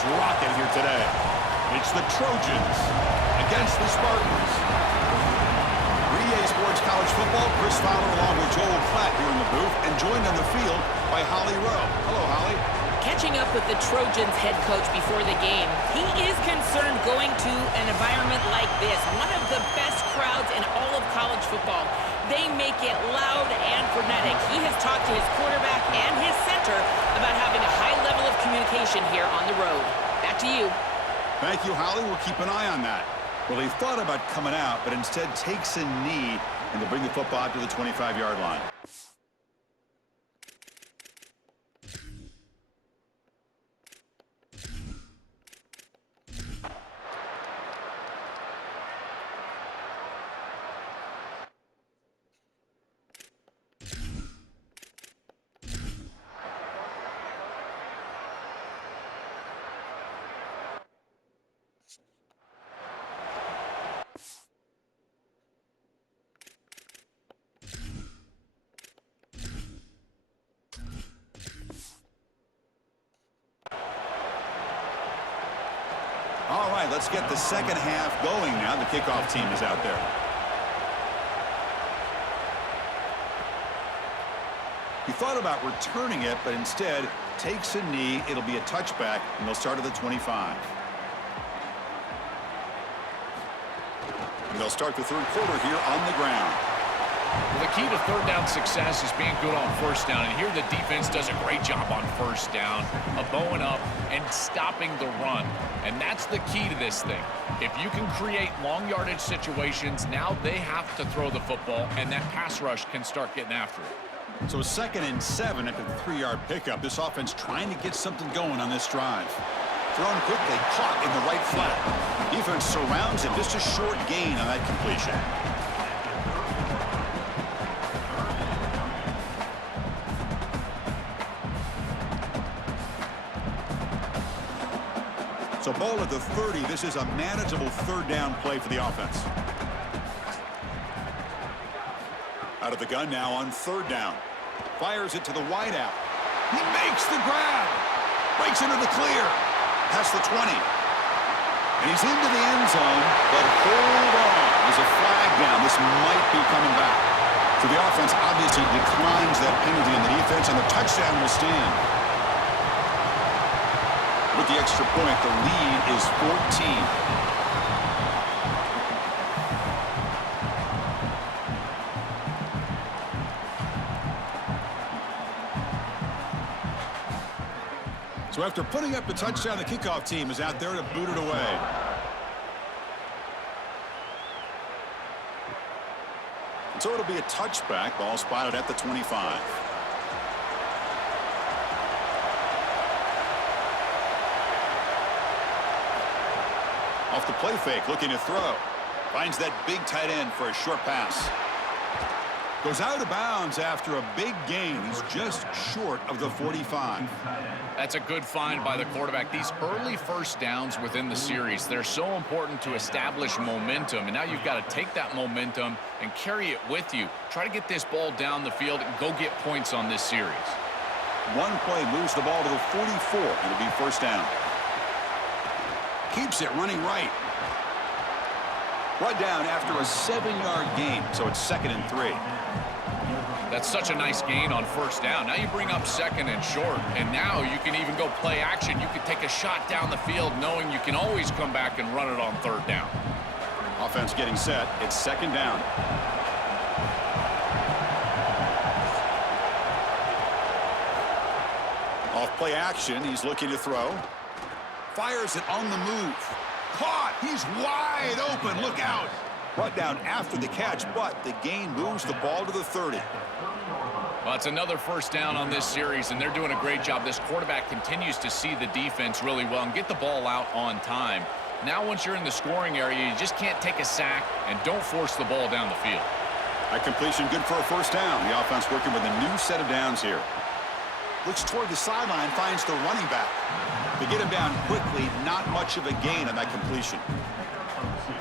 is rocking here today. It's the Trojans against the Spartans. 3A Sports College Football, Chris Fowler along with Joel Klatt here in the booth, and joined on the field by Holly Rowe. Hello, Holly. Catching up with the Trojans head coach before the game, he is concerned going to an environment like this, one of the best crowds in all of college football. They make it loud and frenetic. He has talked to his quarterback and his center about having a high level of communication here on the road. Back to you. Thank you, Holly. We'll keep an eye on that. Well, he thought about coming out, but instead takes a knee and to bring the football out to the 25-yard line. All right, let's get the second half going now. The kickoff team is out there. He thought about returning it, but instead takes a knee. It'll be a touchback, and they'll start at the 25. And they'll start the third quarter here on the ground. Well, the key to third down success is being good on first down, and here the defense does a great job on first down of bowing up and stopping the run, and that's the key to this thing. If you can create long yardage situations, now they have to throw the football, and that pass rush can start getting after it. So 2nd and 7 after the 3-yard pickup. This offense trying to get something going on this drive. Thrown quickly, caught in the right flat. Defense surrounds him, just a short gain on that completion. So ball at the 30. This is a manageable third down play for the offense. Out of the gun now on 3rd down. Fires it to the wideout. He makes the grab. Breaks into the clear. Past the 20. And he's into the end zone, but hold on. There's a flag down. This might be coming back. So the offense obviously declines that penalty in the defense, and the touchdown will stand. With the extra point, the lead is 14. So after putting up the touchdown, the kickoff team is out there to boot it away. And so it'll be a touchback. Ball spotted at the 25. Off the play fake, looking to throw. Finds that big tight end for a short pass. Goes out of bounds after a big gain. He's just short of the 45. That's a good find by the quarterback. These early first downs within the series, they're so important to establish momentum. And now you've got to take that momentum and carry it with you. Try to get this ball down the field and go get points on this series. One play moves the ball to the 44. It'll be first down. Keeps it running right. Brought down after a 7-yard gain, so it's 2nd and 3. That's such a nice gain on first down. Now you bring up 2nd and short, and now you can even go play action. You can take a shot down the field knowing you can always come back and run it on 3rd down. Offense getting set. It's 2nd down. Off play action. He's looking to throw. Fires it on the move. Caught. He's wide open. Look out. Brought down after the catch, but the gain moves the ball to the 30. Well, it's another first down on this series, and they're doing a great job. This quarterback continues to see the defense really well and get the ball out on time. Now, once you're in the scoring area, you just can't take a sack and don't force the ball down the field. That completion good for a first down. The offense working with a new set of downs here. Looks toward the sideline, finds the running back. They get him down quickly, not much of a gain on that completion.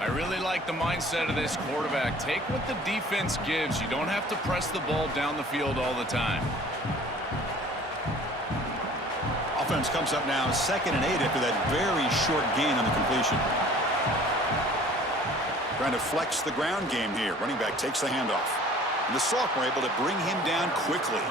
I really like the mindset of this quarterback. Take what the defense gives. You don't have to press the ball down the field all the time. A offense comes up now 2nd and 8 after that very short gain on the completion. Trying to flex the ground game here. Running back takes the handoff. And the sophomore able to bring him down quickly.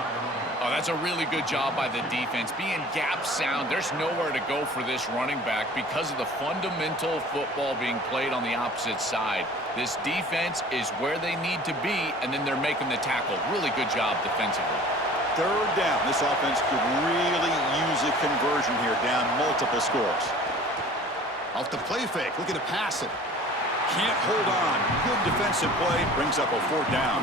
Oh, that's a really good job by the defense. Being gap sound, there's nowhere to go for this running back because of the fundamental football being played on the opposite side. This defense is where they need to be, and then they're making the tackle. Really good job defensively. 3rd down. This offense could really use a conversion here, down multiple scores. Off the play fake, looking to pass it. Can't hold on. Good defensive play, brings up a 4th down.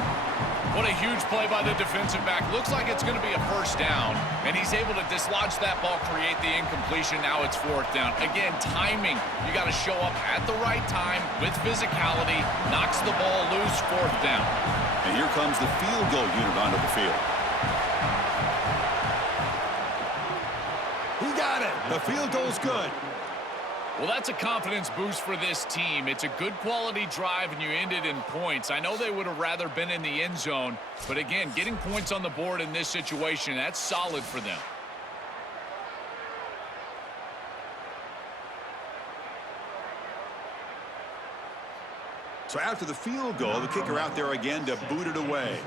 What a huge play by the defensive back. Looks like it's going to be a 1st down, and he's able to dislodge that ball, create the incompletion. Now it's 4th down. Again, timing. You got to show up at the right time with physicality. Knocks the ball loose, 4th down. And here comes the field goal unit onto the field. He got it. The field goal's good. Well, that's a confidence boost for this team. It's a good quality drive, and you end it in points. I know they would have rather been in the end zone, but again, getting points on the board in this situation, that's solid for them. So after the field goal, the kicker out there again to boot it away.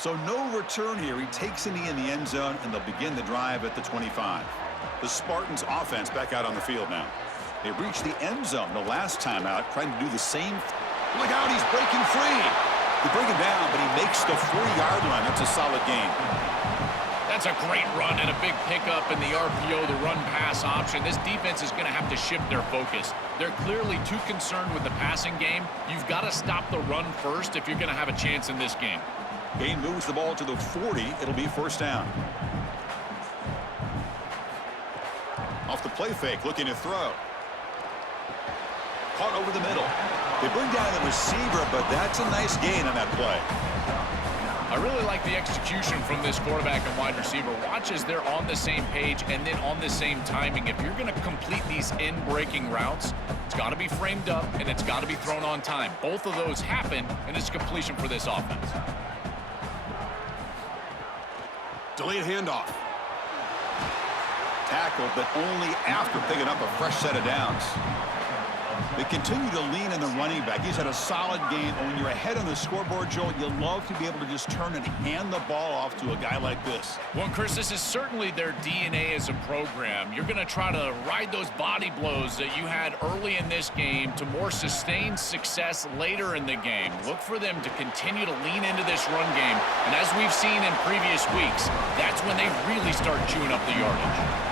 So no return here. He takes it in the end zone, and they'll begin the drive at the 25. The Spartans offense back out on the field now. They reached the end zone the last time out, trying to do the same. Look out, he's breaking free. They bring him down, but he makes the 40-yard line. That's a solid gain. That's a great run and a big pickup in the RPO, the run-pass option. This defense is going to have to shift their focus. They're clearly too concerned with the passing game. You've got to stop the run first if you're going to have a chance in this game. Gain moves the ball to the 40. It'll be 1st down. Off the play fake, looking to throw. Caught over the middle. They bring down the receiver, but that's a nice gain on that play. I really like the execution from this quarterback and wide receiver. Watch as they're on the same page and then on the same timing. If you're going to complete these in-breaking routes, it's got to be framed up and it's got to be thrown on time. Both of those happen, and it's completion for this offense. Delayed handoff. Tackled, but only after picking up a fresh set of downs. They continue to lean in the running back. He's had a solid game. And when you're ahead on the scoreboard, Joel, you love to be able to just turn and hand the ball off to a guy like this. Well, Chris, this is certainly their DNA as a program. You're going to try to ride those body blows that you had early in this game to more sustained success later in the game. Look for them to continue to lean into this run game. And as we've seen in previous weeks, that's when they really start chewing up the yardage.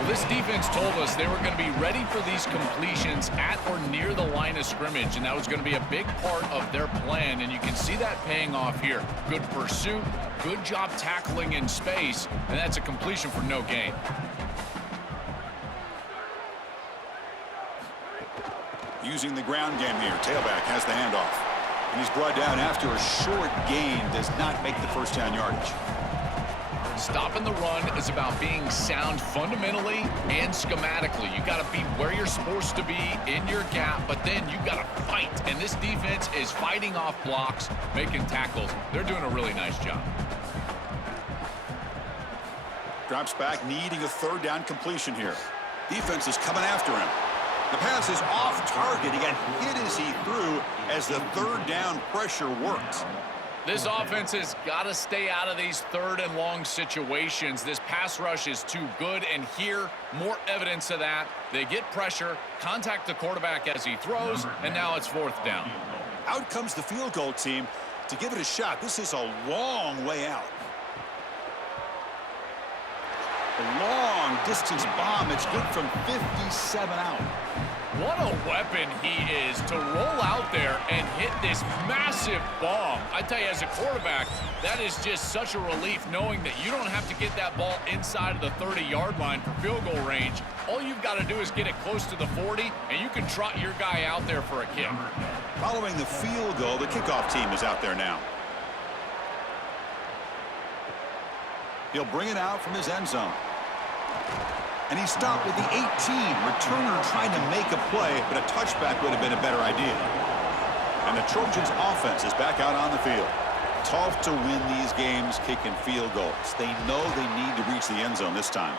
Well, this defense told us they were going to be ready for these completions at or near the line of scrimmage, and that was going to be a big part of their plan, and you can see that paying off here. Good pursuit, good job tackling in space, and that's a completion for no gain. Using the ground game here. Tailback has the handoff. And he's brought down after a short gain. Does not make the 1st down yardage. Stopping the run is about being sound fundamentally and schematically. You got to be where you're supposed to be in your gap, but then you got to fight. And this defense is fighting off blocks, making tackles. They're doing a really nice job. Drops back, needing a 3rd down completion here. Defense is coming after him. The pass is off target. He got hit as he threw as the 3rd down pressure worked. This offense has got to stay out of these 3rd and long situations. This pass rush is too good, and here, more evidence of that. They get pressure, contact the quarterback as he throws, and now it's 4th down. Out comes the field goal team to give it a shot. This is a long way out. A long distance bomb. It's good from 57 out. What a weapon he is to roll out there and hit this massive bomb. I tell you, as a quarterback, that is just such a relief knowing that you don't have to get that ball inside of the 30-yard line for field goal range. All you've got to do is get it close to the 40, and you can trot your guy out there for a kick. Following the field goal, the kickoff team is out there now. He'll bring it out from his end zone. And he stopped with the 18. Returner trying to make a play, but a touchback would have been a better idea. And the Trojans offense is back out on the field. tough to win these games kicking field goals. They know they need to reach the end zone this time.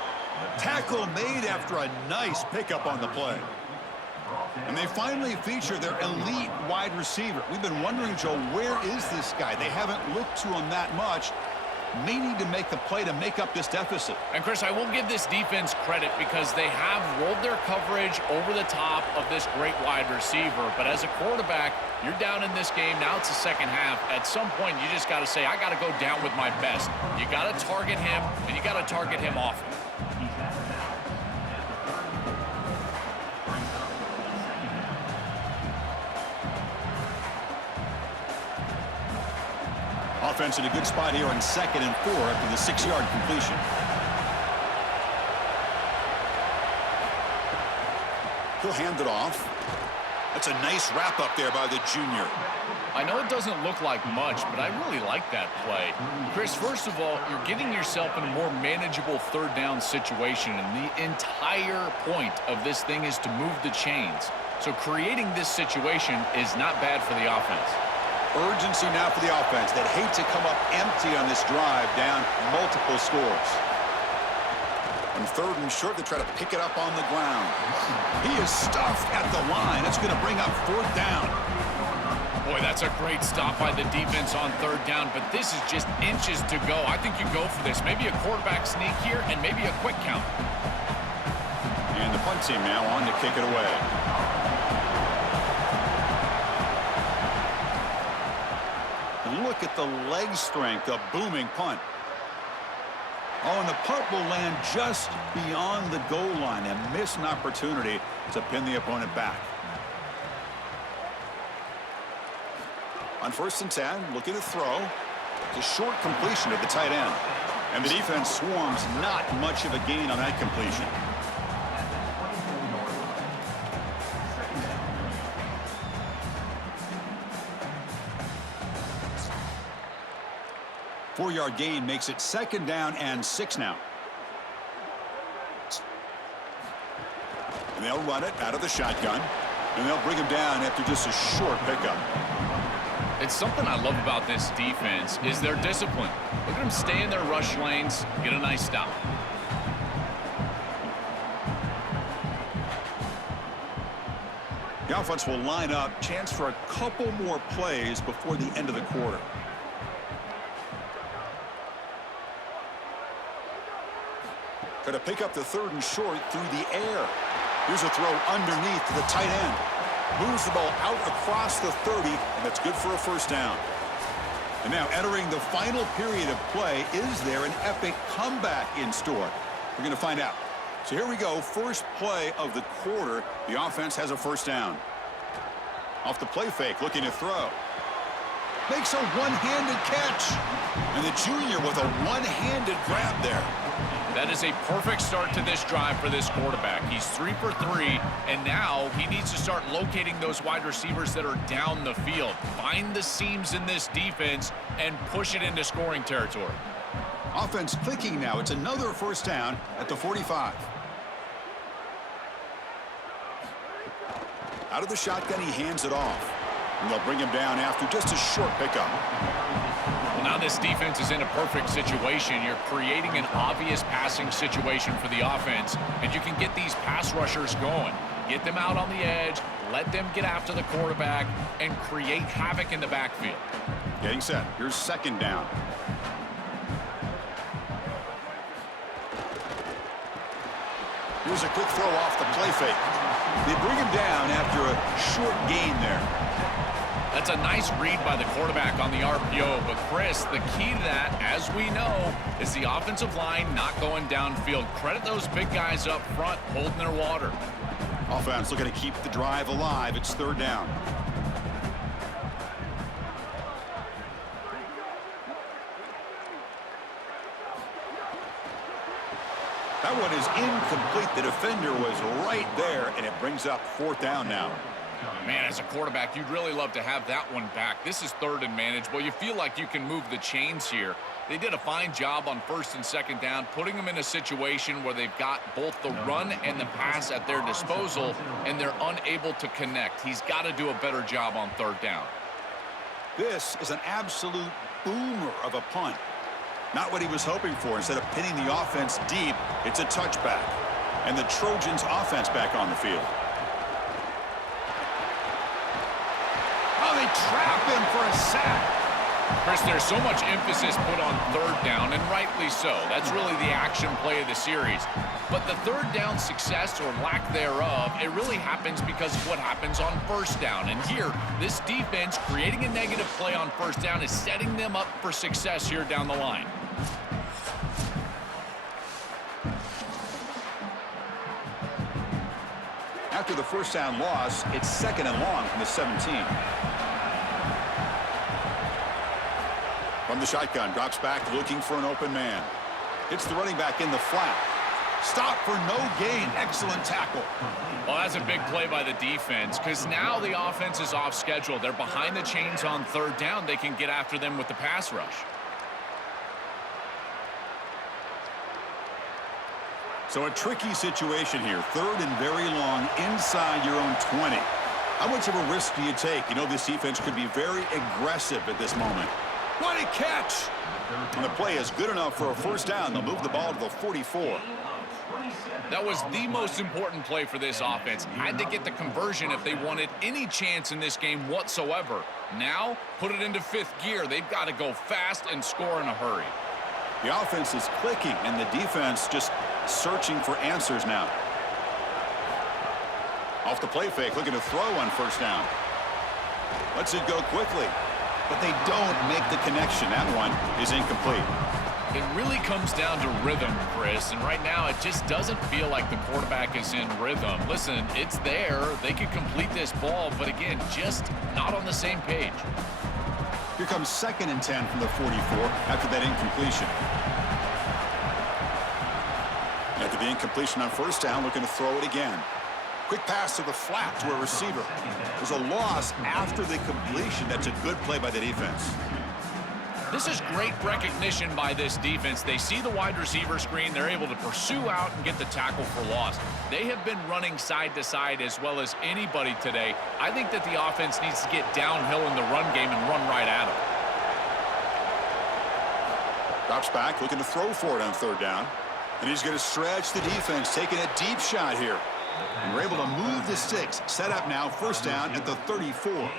Tackle made after a nice pickup on the play. And they finally feature their elite wide receiver. We've been wondering, Joe, where is this guy? They haven't looked to him that much. May need to make the play to make up this deficit. And, Chris, I will give this defense credit because they have rolled their coverage over the top of this great wide receiver. But as a quarterback, you're down in this game. Now it's the second half. At some point, you just got to say, I got to go down with my best. You got to target him, and you got to target him often. Offense in a good spot here on 2nd and 4 after the 6-yard completion. He'll hand it off. That's a nice wrap up there by the junior. I know it doesn't look like much, but I really like that play. Chris, first of all, you're getting yourself in a more manageable third down situation, and the entire point of this thing is to move the chains. So creating this situation is not bad for the offense. Urgency now for the offense. They'd hate to come up empty on this drive, down multiple scores. On 3rd and short, they try to pick it up on the ground. He is stuffed at the line. It's going to bring up 4th down. Boy, that's a great stop by the defense on 3rd down, but this is just inches to go. I think you go for this. Maybe a quarterback sneak here and maybe a quick count. And the punt team now on to kick it away. Look at the leg strength, a booming punt. Oh, and the punt will land just beyond the goal line and miss an opportunity to pin the opponent back. On 1st and 10, looking to throw. It's a short completion to the tight end. And the defense swarms, not much of a gain on that completion. Four-yard gain makes it 2nd down and 6 now. And they'll run it out of the shotgun. And they'll bring him down after just a short pickup. It's something I love about this defense is their discipline. Look at them stay in their rush lanes, get a nice stop. The offense will line up. Chance for a couple more plays before the end of the quarter. Going to pick up the 3rd and short through the air. Here's a throw underneath to the tight end. Moves the ball out across the 30, and that's good for a 1st down. And now entering the final period of play, is there an epic comeback in store? We're going to find out. So here we go, first play of the quarter. The offense has a 1st down. Off the play fake, looking to throw. Makes a one-handed catch. And the junior with a one-handed grab there. That is a perfect start to this drive for this quarterback. He's 3 for 3, and now he needs to start locating those wide receivers that are down the field. Find the seams in this defense and push it into scoring territory. Offense clicking now. It's another 1st down at the 45. Out of the shotgun, he hands it off. And they'll bring him down after just a short pickup. Well, now this defense is in a perfect situation. You're creating an obvious passing situation for the offense, and you can get these pass rushers going. Get them out on the edge, let them get after the quarterback, and create havoc in the backfield. Getting set. Here's 2nd down. Here's a quick throw off the play fake. They bring him down after a short gain there. That's a nice read by the quarterback on the RPO. But, Chris, the key to that, as we know, is the offensive line not going downfield. Credit those big guys up front holding their water. Offense looking to keep the drive alive. It's 3rd down. That one is incomplete. The defender was right there, and it brings up 4th down now. Man, as a quarterback, you'd really love to have that one back. This is 3rd and manageable. You feel like you can move the chains here. They did a fine job on 1st and 2nd down, putting them in a situation where they've got both the run and the pass at their disposal, and they're unable to connect. He's got to do a better job on 3rd down. This is an absolute boomer of a punt. Not what he was hoping for. Instead of pinning the offense deep, it's a touchback. And the Trojans offense back on the field. Oh, they trap him for a sack. Chris, there's so much emphasis put on third down, and rightly so. That's really the action play of the series. But the third down success or lack thereof, it really happens because of what happens on first down. And here, this defense creating a negative play on first down is setting them up for success here down the line. After the first down loss, it's 2nd and long from the 17. From the shotgun, drops back looking for an open man. Hits the running back in the flat. Stop for no gain. Excellent tackle. Well, that's a big play by the defense because now the offense is off schedule. They're behind the chains on third down. They can get after them with the pass rush. So a tricky situation here. 3rd and very long inside your own 20. How much of a risk do you take? You know this defense could be very aggressive at this moment. What a catch! And the play is good enough for a first down. They'll move the ball to the 44. That was the most important play for this offense. Had to get the conversion if they wanted any chance in this game whatsoever. Now, put it into 5th gear. They've got to go fast and score in a hurry. The offense is clicking, and the defense just searching for answers now. Off the play fake, looking to throw on first down. Lets it go quickly, but they don't make the connection. That one is incomplete. It really comes down to rhythm, Chris, and right now it just doesn't feel like the quarterback is in rhythm. Listen, it's there. They could complete this ball, but again, just not on the same page. Here comes 2nd and 10 from the 44 after that incompletion. After the incompletion on first down, looking to throw it again. Quick pass to the flat to a receiver. There's a loss after the completion. That's a good play by the defense. This is great recognition by this defense. They see the wide receiver screen. They're able to pursue out and get the tackle for loss. They have been running side to side as well as anybody today. I think that the offense needs to get downhill in the run game and run right at them. Drops back, looking to throw for it on third down. And he's going to stretch the defense, taking a deep shot here. And we're able to move the sticks. Set up now, first down at the 34.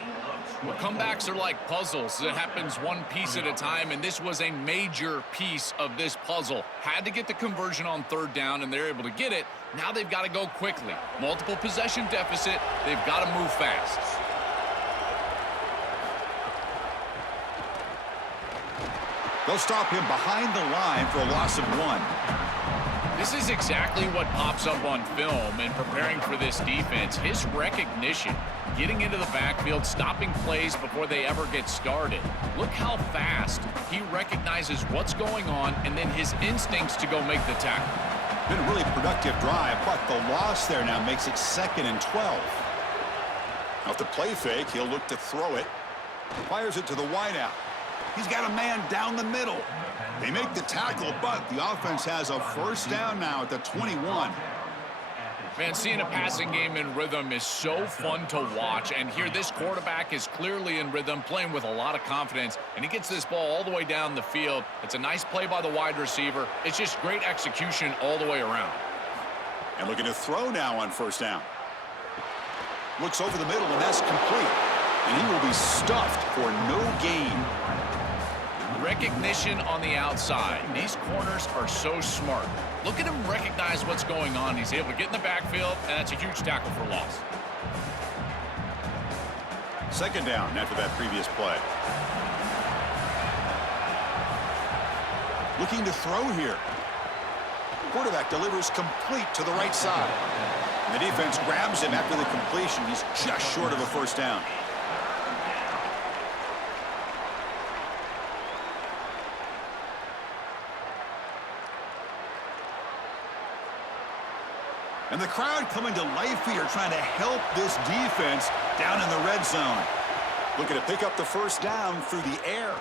Well, comebacks are like puzzles. It happens one piece at a time, and this was a major piece of this puzzle. Had to get the conversion on third down, and they're able to get it. Now they've got to go quickly. Multiple possession deficit. They've got to move fast. They'll stop him behind the line for a loss of 1. This is exactly what pops up on film in preparing for this defense. His recognition, getting into the backfield, stopping plays before they ever get started. Look how fast he recognizes what's going on and then his instincts to go make the tackle. Been a really productive drive, but the loss there now makes it 2nd and 12. Off the play fake, he'll look to throw it. Fires it to the wideout. He's got a man down the middle. They make the tackle, but the offense has a first down now at the 21. Man, seeing a passing game in rhythm is so fun to watch, and here this quarterback is clearly in rhythm, playing with a lot of confidence, and he gets this ball all the way down the field. It's a nice play by the wide receiver. It's just great execution all the way around. And looking to throw now on first down. Looks over the middle, and that's complete. And he will be stuffed for no gain. Recognition on the outside. These corners are so smart. Look at him recognize what's going on. He's able to get in the backfield, and that's a huge tackle for loss. 2nd down after that previous play. Looking to throw here. Quarterback delivers complete to the right side. And the defense grabs him after the completion. He's just short of a first down. And the crowd coming to life here, trying to help this defense down in the red zone. Looking to pick up the first down through the air.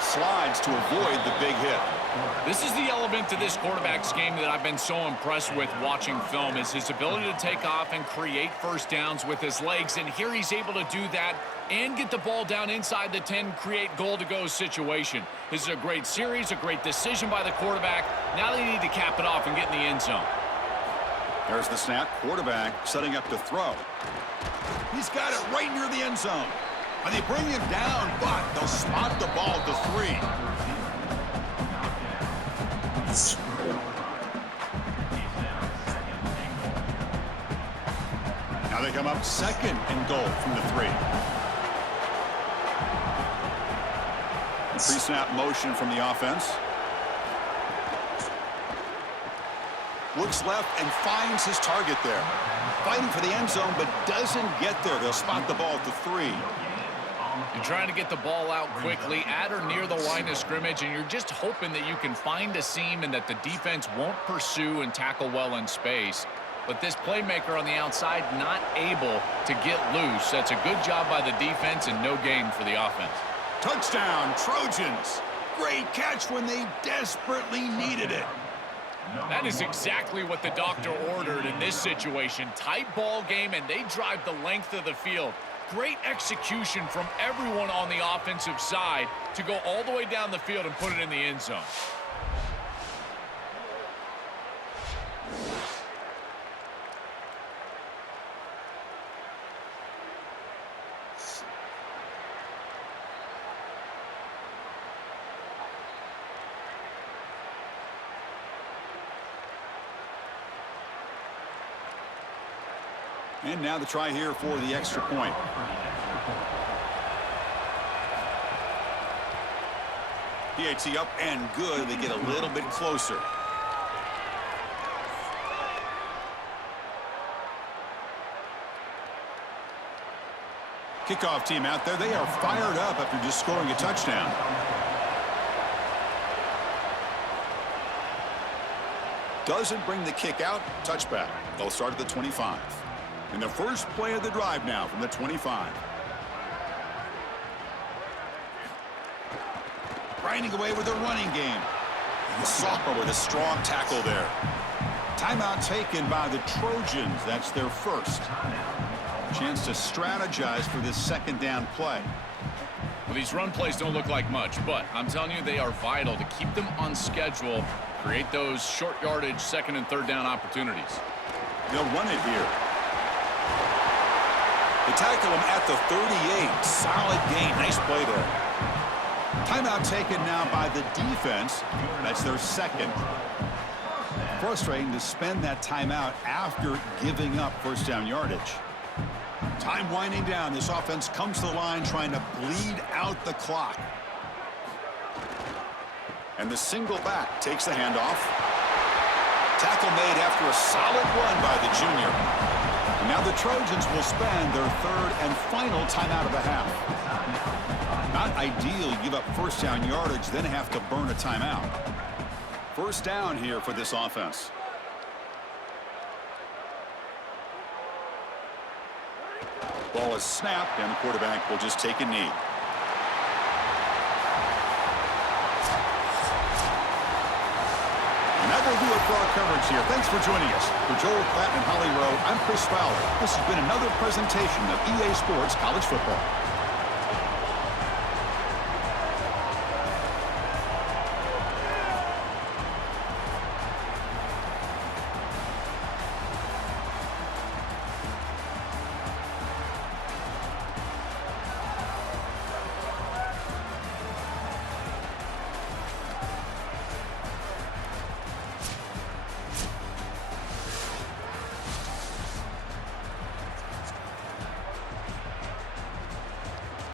Slides to avoid the big hit. This is the element to this quarterback's game that I've been so impressed with watching film, is his ability to take off and create first downs with his legs. And here he's able to do that and get the ball down inside the 10, create goal-to-go situation. This is a great series, a great decision by the quarterback. Now they need to cap it off and get in the end zone. There's the snap. Quarterback setting up to throw. He's got it right near the end zone. And they bring him down, but they'll spot the ball at the 3. Now they come up second and goal from the 3. Pre-snap motion from the offense. Looks left and finds his target there. Fighting for the end zone, but doesn't get there. They'll spot the ball at the 3. You're trying to get the ball out quickly at or near the line of scrimmage, and you're just hoping that you can find a seam and that the defense won't pursue and tackle well in space. But this playmaker on the outside not able to get loose. That's a good job by the defense and no gain for the offense. Touchdown, Trojans. Great catch when they desperately needed it. That is exactly what the doctor ordered in this situation. Tight ball game, and they drive the length of the field. Great execution from everyone on the offensive side to go all the way down the field and put it in the end zone. And now the try here for the extra point. PAT up and good. They get a little bit closer. Kickoff team out there. They are fired up after just scoring a touchdown. Doesn't bring the kick out. Touchback. They'll start at the 25. And the first play of the drive now from the 25. Grinding away with a running game. The sophomore with a strong tackle there. Timeout taken by the Trojans. That's their first. Chance to strategize for this second down play. Well, these run plays don't look like much, but I'm telling you they are vital to keep them on schedule, create those short yardage second and third down opportunities. They'll run it here. They tackle him at the 38. Solid gain. Nice play there. Timeout taken now by the defense. That's their second. Frustrating to spend that timeout after giving up first down yardage. Time winding down. This offense comes to the line trying to bleed out the clock. And the single back takes the handoff. Tackle made after a solid run by the junior. And now the Trojans will spend their third and final timeout of the half. Not ideal. You give up first down yardage, then have to burn a timeout. First down here for this offense. Ball is snapped, and the quarterback will just take a knee. And that will do it for our coverage here. Thanks for joining us. For Joel Platt and Holly Rowe, I'm Chris Fowler. This has been another presentation of EA Sports College Football.